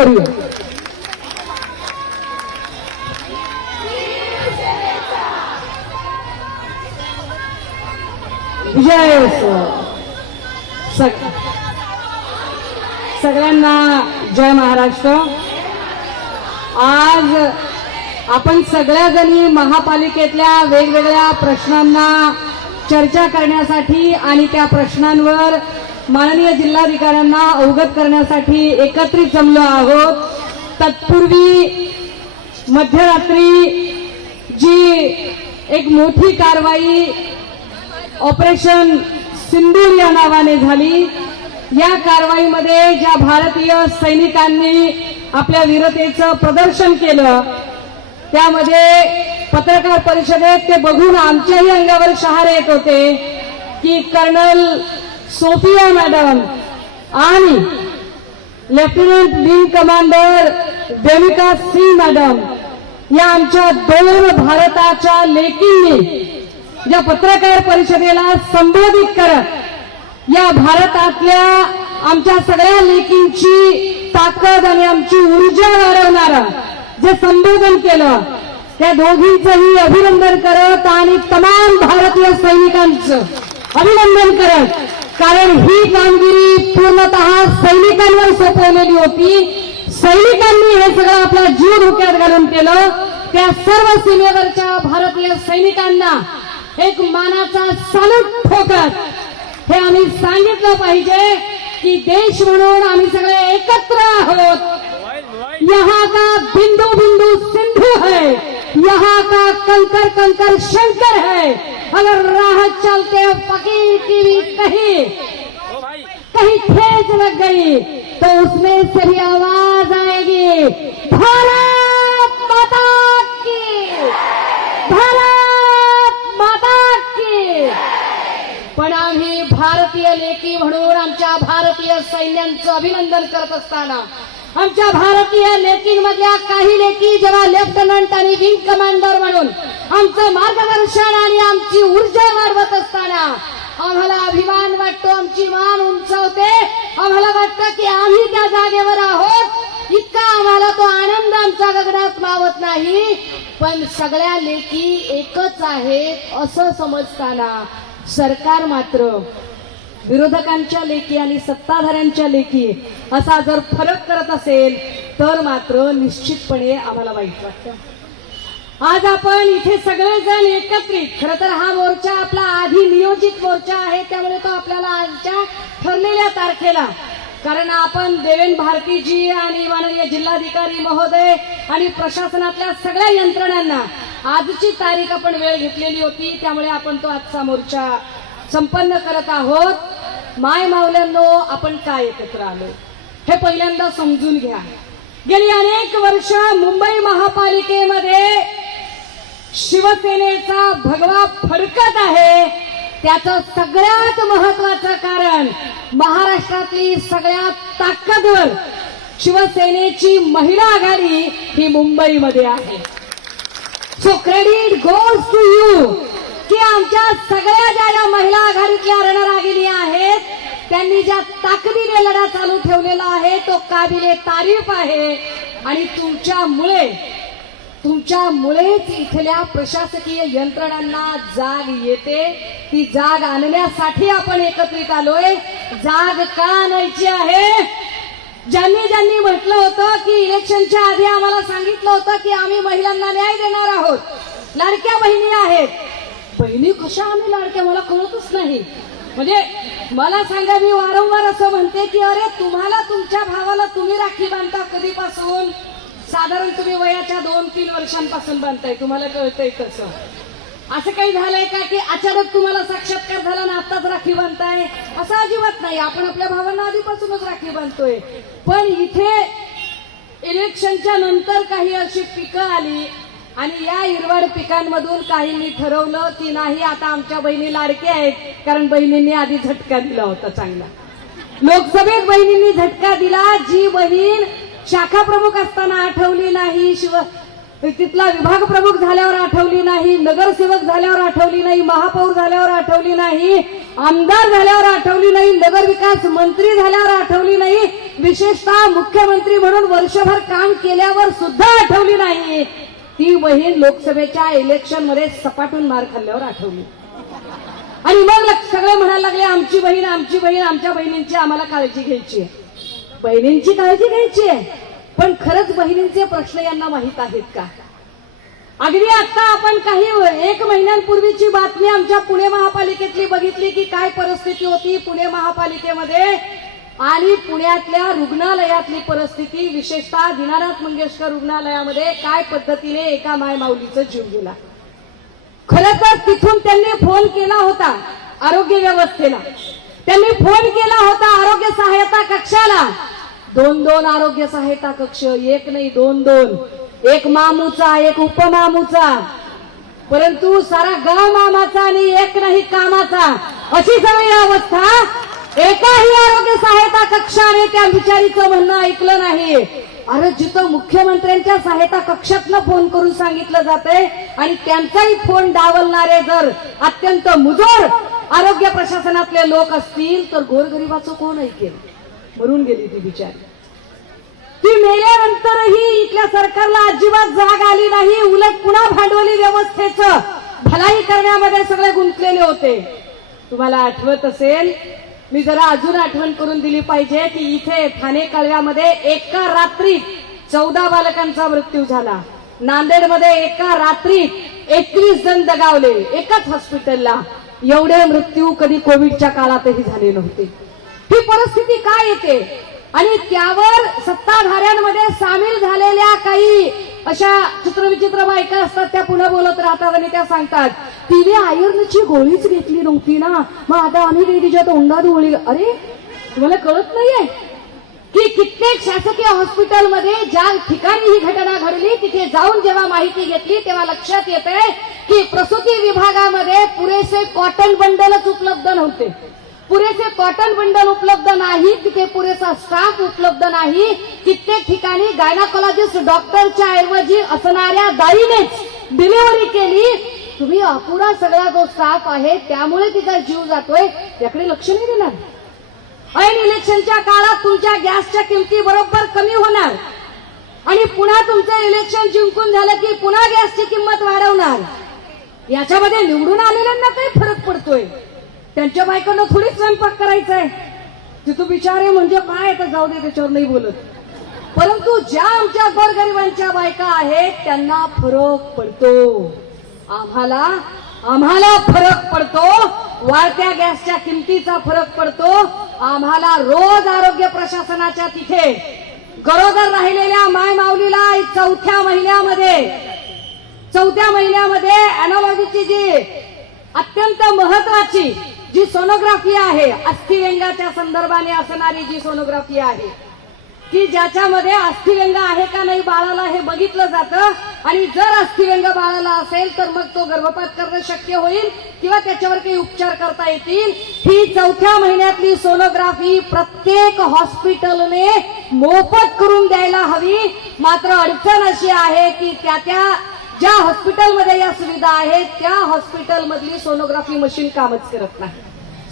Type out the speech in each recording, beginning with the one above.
करूया. विजय असो. सगळ्यांना जय महाराष्ट्र. आज आपण सगळ्या जणी महापालिकेतल्या वेगवेगळ्या प्रश्नांना चर्चा करण्यासाठी आणि त्या प्रश्नांवर माननीय जिल्हाधिकाऱ्यांना अवगत करण्यासाठी एकत्रित जमलो आहोत. तत्पूर्वी मध्यरात्री जी एक मोठी कारवाई ऑपरेशन सिंदूर या नावाने झाली, या कारवाईमध्ये ज्या भारतीय सैनिकांनी आपल्या वीरतेचं प्रदर्शन केलं, त्यामध्ये पत्रकार परिषदेत ते बघून आमच्याही अंगावर शहारे येत होते की कर्नल सोफिया मॅडम आणि लेफ्टनंट विंग कमांडर देविका सिंह मॅडम या आमच्या दोन भारताच्या लेकींनी ज्या पत्रकार परिषदेला संबोधित करत या भारतातल्या आमच्या सगळ्या लेकींची ताकद आणि आमची ऊर्जा वाढवणारं जे संबोधन केलं, त्या दोघींचंही अभिनंदन करत आणि तमाम भारतीय सैनिकांचं अभिनंदन करत, कारण ही कामगिरी पूर्णतः सैनिकांवर सोपवलेली होती. सैनिकांनी हे सगळं आपला जीव धोक्यात घालून केलं. त्या सर्व सीमेवरच्या भारतीय सैनिकांना एक मानाचा सॅल्यूट ठोकत हे आम्ही सांगितलं पाहिजे की देश म्हणून आम्ही सगळे एकत्र आहोत. यहाँ का बिंदु बिंदु सिंधु है, यहाँ का कंकर कंकर शंकर है. अगर राह चलते फकीर की भी कहीं कहीं ठेस लग गई तो उसमें से भी आवाज आएगी, भारत माता की, भारत माता की. पण आम्ही भारतीय लेकी म्हणून आमच्या भारतीय सैन्यांचं अभिनंदन करत असताना, आमच्या भारतीय लेकींमधल्या काही लेकी जेव्हा लेफ्टनंट आणि विंग कमांडर म्हणून आमचं मार्गदर्शन आणि आमची ऊर्जा वाढवत असताना आम्हाला अभिमान वाटतो, आमची मान उंचावते. आम्हाला वाटतं की आम्ही त्या जागेवर आहोत. इतका आम्हाला तो आनंद आमच्या गगनात मावत नाही. पण सगळ्या लेकी एकच आहेत असं समजताना सरकार मात्र विरोधकांच्या लेकी आणि सत्ताधाऱ्यांच्या लेकी असा जर फरक करत असेल तर मात्र निश्चितपणे आम्हाला वाईट वाटतं. आज आपण इथे सगळेजण एकत्रित, खरं तर हा मोर्चा आपला आधी नियोजित मोर्चा आहे, त्यामुळे तो आपल्याला आजच्या ठरलेल्या तारखेला, कारण आपण देवेंद्र भारतीजी आणि माननीय जिल्हाधिकारी महोदय आणि प्रशासनातल्या सगळ्या यंत्रणांना आजची तारीख आपण वेळ घेतलेली होती, त्यामुळे आपण तो आजचा मोर्चा संपन्न करत आहोत. माय मावल्यांनो, आपण काय एकत्र आलो हे पहिल्यांदा समजून घ्या. गेली अनेक वर्ष मुंबई महापालिकेमध्ये शिवसेनेचा भगवा फडकत आहे. त्याचं सगळ्यात महत्वाचं कारण महाराष्ट्रातली सगळ्यात ताकदवर शिवसेनेची महिला आघाडी ही मुंबईमध्ये आहे. So credit goes to you की आमच्या सगळ्या ज्या महिला आघाडीतल्या रणरागिणी आहेत त्यांनी ज्या ताकदीने लढा चालू ठेवलेला आहे तो काबिले तारीफ आहे. आणि तुमच्यामुळेच इथल्या प्रशासकीय यंत्रणांना जाग येते. ती जाग आणण्यासाठी आपण एकत्रित आलोय. जाग का आणायची आहे? ज्यांनी म्हटलं होतं की इलेक्शनच्या आधी आम्हाला सांगितलं होतं की आम्ही महिलांना न्याय देणार आहोत, लाडक्या बहिणी आहेत. बहिणी कशा आम्ही लाडक्या, मला कळतच नाही. म्हणजे मला सांगा, मी वारंवार असं म्हणते की अरे तुम्हाला तुमच्या भावाला तुम्ही राखी बांधता कधीपासून? साधारण तुम्ही वयाच्या 2-3 वर्षांपासून बांधताय. तुम्हाला कळतंय कसं? असं काही झालंय का की अचानक तुम्हाला साक्षात्कार झाला ना आताच राखी बांधताय? असं अजिबात नाही. आपण आपल्या भावांना आधीपासूनच राखी बांधतोय. पण इथे इलेक्शनच्या नंतर काही अशी पिकं आली आणि या हिरवळ पिकांमधून काहींनी ठरवलं की नाही, आता आमच्या बहिणी लाडक्या आहेत, कारण बहिणींनी आधी झटका दिला होता चांगला. लोकसभेत बहिणींनी झटका दिला. जी बहीण शाखा प्रमुख असताना आठवली नाही, तिथला विभाग प्रमुख झाल्यावर आठवली नाही, नगरसेवक झाल्यावर आठवली नाही, महापौर झाल्यावर आठवली नाही, आमदार झाल्यावर आठवली नाही, नगर विकास मंत्री झाल्यावर आठवली नाही, विशेषतः मुख्यमंत्री म्हणून वर्षभर काम केल्यावर सुद्धा आठवली नाही. ती बहीण लोकसभेच्या इलेक्शन मध्ये सपाटून मार खाल्ल्यावर आठवली. आणि मग सगळे म्हणायला लागले आमची बहीण, आमची बहीण, आमच्या बहिणींची आम्हाला काळजी घ्यायची आहे. बहिणींची काळजी घ्यायची आहे, पण खरंच बहिणींचे प्रश्न यांना माहित आहेत का? अगदी आता आपण काही 1 महिन्यांपूर्वीची बातमी आमच्या पुणे महापालिकेतली बघितली की काय परिस्थिती होती पुणे महापालिकेमध्ये आणि पुण्यातल्या रुग्णालयातली परिस्थिती, विशेषतः दीनानाथ मंगेशकर रुग्णालयामध्ये काय पद्धतीने एका मायमाऊलीचा जीव गेला. खरं तर तिथून त्यांनी फोन केला होता आरोग्य व्यवस्थेला, त्यांनी फोन केला होता आरोग्य सहायता कक्षाला. 2 आरोग्य सहायता कक्ष, एक नाही 2, एक मामूचा एक उपमामूचा, परंतु सारा गाव मामाचा आणि एक नाही कामाचा, अशी सगळी अवस्था. एकाही आरोग्य सहायता कक्षाने त्या बिचारीचं म्हणणं ऐकलं नाही. अरे जिथं मुख्यमंत्र्यांच्या सहायता कक्षातनं फोन करून सांगितलं जातंय आणि त्यांचाही फोन डावलणारे जर अत्यंत मुजोर आरोग्य प्रशासनातले लोक असतील तर गोरगरिबाचं कोण ऐकेल? मरून गेली ती बिचारी. ती मेल्यानंतरही इथल्या सरकारला अजिबात जाग आली नाही, उलट पुन्हा भांडवली व्यवस्थेचं भलाई करण्यामध्ये सगळे गुंतलेले होते. तुम्हाला आठवत असेल, मी जरा अजून आठवण करून दिली पाहिजे की इथे ठाणे कळव्यामध्ये एका रात्रीत 14 बालकांचा मृत्यू झाला. नांदेडमध्ये एका रात्रीत 21 जण दगावले एकाच हॉस्पिटलला. एवढे मृत्यू कधी कोविडच्या काळातही झाले नव्हते. ही परिस्थिती काय येते? आणि त्यावर सत्ताधाऱ्यांमध्ये सामील झालेल्या काही अशा चित्रविचित्र बायका असतात, त्या पुन्हा बोलत राहतात आणि त्या सांगतात तिने आयर्नची गोळीच घेतली नव्हती ना, मग आता आम्ही तिच्या तोंडात गोळी. अरे तुम्हाला कळत नाहीये की कित्येक शासकीय हॉस्पिटलमध्ये ज्या ठिकाणी ही घटना घडली तिथे जाऊन जेव्हा माहिती घेतली तेव्हा लक्षात येते की प्रसूती विभागामध्ये पुरेसे कॉटन बंडलच उपलब्ध नव्हते. पुरेसे कॉटन बंडल उपलब्ध नाही, तिथे पुरेसा स्टाफ उपलब्ध नाही. कित्येक ठिकाणी गायनाकोलॉजिस्ट डॉक्टरच्या ऐवजी असणाऱ्या दाईनेच डिलिव्हरी केली. तुम्ही अपुरा सगळा जो स्टाफ आहे त्यामुळे तिचा जीव जातोय, त्याकडे लक्ष नाही देणार. ऐन इलेक्शनच्या काळात तुमच्या गॅसच्या किमती बरोबर कमी होणार आणि पुन्हा तुमचं इलेक्शन जिंकून झालं की पुन्हा गॅसची किंमत वाढवणार. याच्यामध्ये निवडून आलेल्यांना काही फरक पडतोय? त्यांच्या बायकांना थोडीच स्वयंपाक करायचा आहे. तिथं बिचारे म्हणजे काय, तर जाऊ दे त्याच्यावर नाही बोलत. परंतु ज्या आमच्या गोरगरिबांच्या बायका आहेत त्यांना फरक पडतो. आम्हाला फरक पडतो. वाढत्या गॅसच्या किमतीचा फरक पडतो. आम्हाला रोज आरोग्य प्रशासनाच्या तिथे गरोदर राहिलेल्या माय माऊलीला 4थ्या महिन्यामध्ये अॅनॉलॉजीची जी अत्यंत महत्वाची जी सोनोग्राफी आहे, अस्थिव्यंगाच्या संदर्भाने असणारी जी सोनोग्राफी आहे की ज्याच्यामध्ये अस्थिव्यंग आहे का नाही बाळाला हे बघितलं जातं आणि जर अस्थिव्यंग बाळाला असेल तर मग तो गर्भपात करणं शक्य होईल किंवा त्याच्यावर काही उपचार करता येतील. ही 4थ्या महिन्यातली सोनोग्राफी प्रत्येक हॉस्पिटलने मोफत करून द्यायला हवी. मात्र अडचण अशी आहे की त्या ज्या हॉस्पिटलमध्ये या सुविधा आहेत त्या हॉस्पिटल मधली सोनोग्राफी मशीन कामच करत नाही.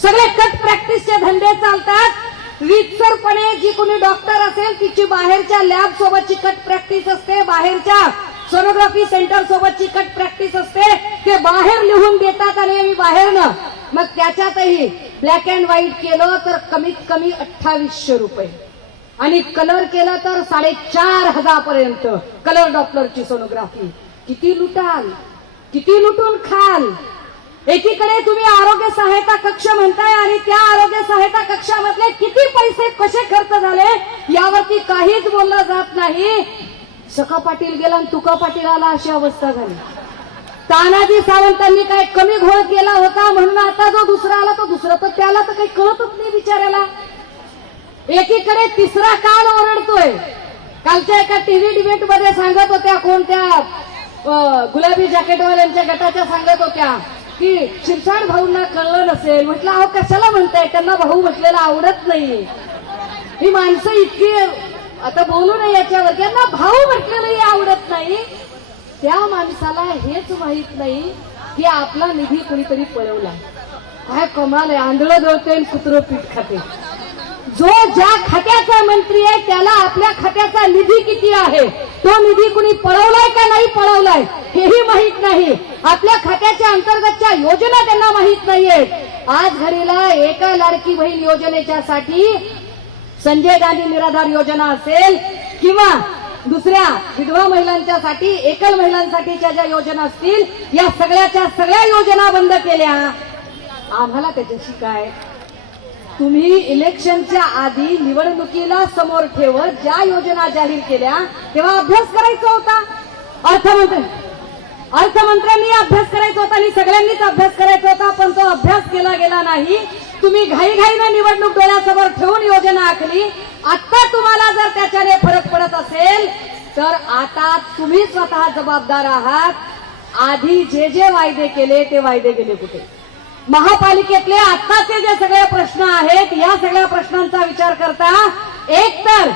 सगळे कट प्रॅक्टिसचे धंदे चालतात. रीतसरपणे जी कोणी डॉक्टर असेल तिची बाहेरच्या लॅब सोबतची कट प्रॅक्टिस असते, बाहेरच्या सोनोग्राफी सेंटर सोबतची कट प्रॅक्टिस असते. ते बाहेर लिहून देतात आणि मी बाहेरनं मग त्याच्यातही ब्लॅक अँड व्हाईट केलं तर कमीत कमी 2800 रुपये आणि कलर केलं तर 4500 पर्यंत कलर डॉप्लरची सोनोग्राफी. किती लुटाल, किती लुटून खाल. एकीकडे तुम्ही आरोग्य सहायता कक्ष म्हणताय आणि त्या आरोग्य सहायता कक्षामधले किती पैसे कसे खर्च झाले यावरती काहीच बोललं जात नाही. सखा पाटील गेला आणि तुका पाटील आला अशी अवस्था झाली. तानाजी सावंतांनी काय कमी घोळ केला होता म्हणून आता जो दुसरा आला तो दुसरा, तर त्याला तर काही कळतच नाही बिचाऱ्याला. एकीकडे तिसरा काळ ओरडतोय. कालच्या एका टीव्ही डिबेट मध्ये सांगत होत्या, कोणत्या गुलाबी जॅकेटवाल्यांच्या गटाच्या सांगत होत्या की शिरसाट भाऊंना कळलं नसेल. म्हटलं अहो कशाला म्हणताय, त्यांना भाऊ म्हटलेला आवडत नाही. ही माणसं इतकी आता बोलू नये याच्यावर, त्यांना भाऊ म्हटलेलंही आवडत नाही. त्या माणसाला हेच माहित नाही की आपला निधी कोणीतरी पळवला. काय कमाल आहे, आंधळं दळतोय कुत्रं पीठ खाते. जो ज्या खात्याचा मंत्री आहे त्याला आपल्या खात्याचा निधी किती आहे, तो निधी कुणी पळवलाय का नाही पळवलाय हेही माहित नाही. आपल्या खात्याच्या अंतर्गतच्या योजना त्यांना माहित नाहीयेत. आज घडीला एका लाडकी बहीण योजनेच्या साठी संजय गांधी निराधार योजना असेल किंवा दुसऱ्या विधवा महिलांच्या साठी एकल महिलांसाठीच्या ज्या योजना असतील, या सगळ्याच्या सगळ्या योजना बंद केल्या. आम्हाला त्याच्याशी काय? तुम्ही इलेक्शनच्या आधी निवडणुकीला समोर ठेवत ज्या योजना जाहीर केल्या तेव्हा अभ्यास करायचा होता. अर्थमंत्र्यांनी अभ्यास करायचा होता आणि सगळ्यांनीच अभ्यास करायचा होता, पण तो अभ्यास केला गेला नाही. तुम्ही घाईघाईने निवडणूक डोळ्यासमोर ठेवून योजना आखली. आता तुम्हाला जर त्याच्याने फरक पडत असेल तर आता तुम्ही स्वतः जबाबदार आहात. आधी जे जे वायदे केले ते वायदे गेले कुठे? महापालिकेतले आताचे जे सगळे प्रश्न आहेत, या सगळ्या प्रश्नांचा विचार करता एक तर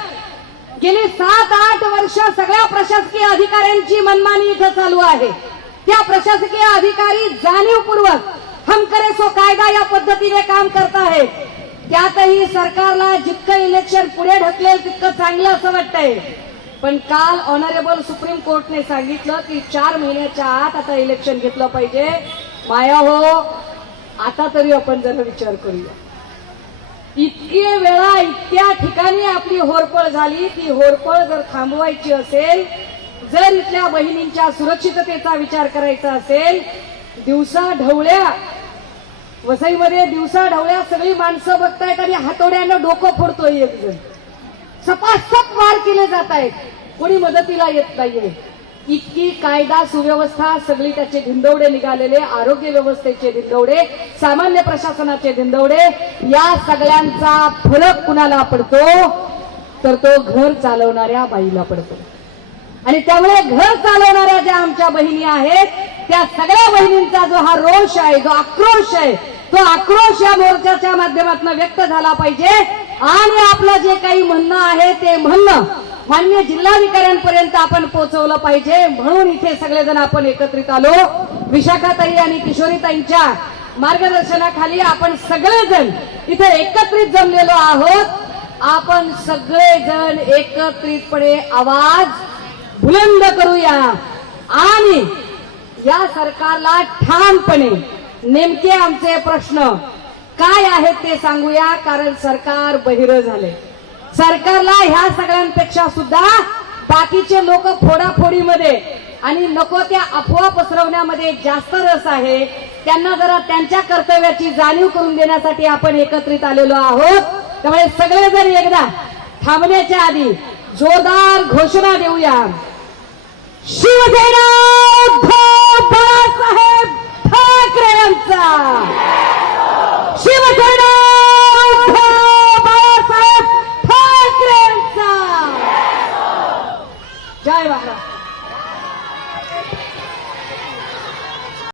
गेली 7-8 वर्ष सगळ्या प्रशासकीय अधिकाऱ्यांची मनमानी इथं चालू आहे. त्या प्रशासकीय अधिकारी जाणीवपूर्वक हम करे सो कायदा या पद्धतीने काम करत आहेत. त्यातही सरकारला जितकं इलेक्शन पुढे ढकलेल तितकं चांगलं असं वाटतंय. पण काल ऑनरेबल सुप्रीम कोर्टने सांगितलं की 4 महिन्याच्या आत आता इलेक्शन घेतलं पाहिजे. माया हो, आता तरी आपण जरा विचार करूया. इतके वेळा इतक्या ठिकाणी आपली होरपळ झाली. ती होरपळ जर थांबवायची असेल, जर इथल्या बहिणींच्या सुरक्षिततेचा विचार करायचा असेल, दिवसा ढवळ्या वसईमध्ये दिवसा ढवळ्या सगळी माणसं बघतायत आणि हातोड्यानं डोकं फोडतोय एक जण. सपासप वार केले जात आहेत, कोणी मदतीला येत नाहीये. इतकी कायदा सुव्यवस्था सगळी त्याचे धिंदवडे निघालेले, आरोग्य व्यवस्थेचे धिंदवडे, सामान्य प्रशासनाचे धिंदवडे, या सगळ्यांचा फरक कुणाला पडतो तर तो घर चालवणाऱ्या बाईला पडतो. आणि त्यामुळे घर चालवणाऱ्या ज्या आमच्या बहिणी आहेत त्या सगळ्या बहिणींचा जो हा रोष आहे, जो आक्रोश आहे, तो आक्रोश या मोर्चाच्या माध्यमातून व्यक्त झाला पाहिजे. आणि आपलं जे काही म्हणणं आहे ते म्हणणं माननीय जिल्हाधिकाऱ्यांपर्यंत आपण पोहोचवलं पाहिजे. म्हणून इथे सगळेजण आपण एकत्रित आलो. विशाखाताई आणि किशोरीताईंच्या मार्गदर्शनाखाली आपण सगळेजण इथे एकत्रित जमलेलो आहोत. आपण सगळेजण एकत्रितपणे आवाज बुलंद करूया आणि या सरकारला ठामपणे नेमके आमचे प्रश्न काय आहेत ते सांगूया. कारण सरकार बहिरं झाले. सरकारला ह्या सगळ्यांपेक्षा सुद्धा बाकीचे लोक फोडाफोडीमध्ये आणि नको त्या अफवा पसरवण्यामध्ये जास्त रस आहे. त्यांना जरा त्यांच्या कर्तव्याची जाणीव करून देण्यासाठी आपण एकत्रित आलेलो आहोत. त्यामुळे सगळेजण एकदा थांबण्याच्या आधी जोरदार घोषणा देऊया. शिवसेना उद्धव बाळासाहेब ठाकरे यांचा, शिवसेना उद्धव बाळासाहेब ठाकरे यांचा. जय महाराष्ट्र.